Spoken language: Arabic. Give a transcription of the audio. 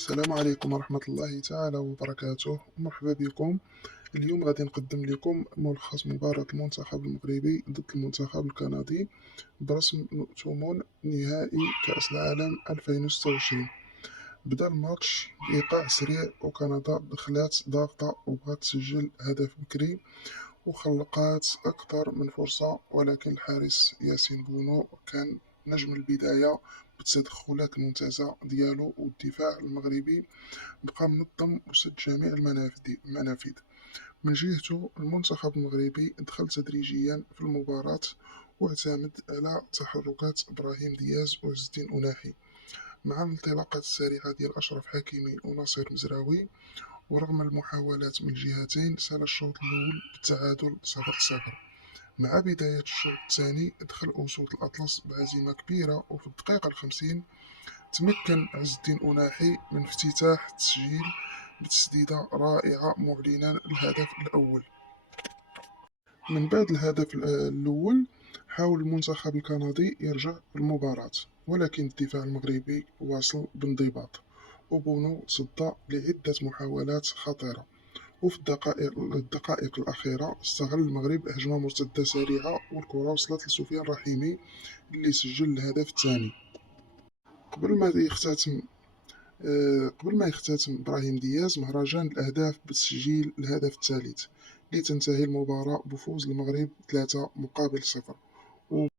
السلام عليكم ورحمة الله تعالى وبركاته. مرحبا بكم. اليوم غادي نقدم لكم ملخص مباراة المنتخب المغربي ضد المنتخب الكندي برسم ثمن نهائي كأس العالم 2026. بدا الماتش بإيقاع سريع، وكندا دخلات ضاغطة وبغات تسجل هدف بكري وخلقات أكثر من فرصة، ولكن الحارس ياسين بونو كان نجم البداية بالتدخلات الممتازة ديالو، والدفاع المغربي بقى منظم وسد جميع المنافذ. من جهته المنتخب المغربي دخل تدريجيا في المباراة واعتمد على تحركات إبراهيم دياز وعز الدين أناحي مع الانطلاقات السريعة ديال أشرف حكيمي وناصر مزراوي. ورغم المحاولات من الجهتين سال الشوط الأول بالتعادل 0-0. مع بداية الشوط الثاني دخل أسود الأطلس بعزيمة كبيرة، وفي الدقيقة 50 تمكن عز الدين أناحي من افتتاح التسجيل بتسديدة رائعة معلنا الهدف الأول. من بعد الهدف الأول حاول المنتخب الكندي يرجع المباراة، ولكن الدفاع المغربي واصل بانضباط، وبونو صد لعدة محاولات خطيرة. وفي الدقائق الأخيرة استغل المغرب هجمة مرتدة سريعة، والكرة وصلت لسفيان رحيمي اللي سجل الهدف الثاني. قبل ما يختتم قبل ما يختتم إبراهيم دياز مهرجان الأهداف بتسجيل الهدف الثالث، لتنتهي المباراة بفوز المغرب 3-0.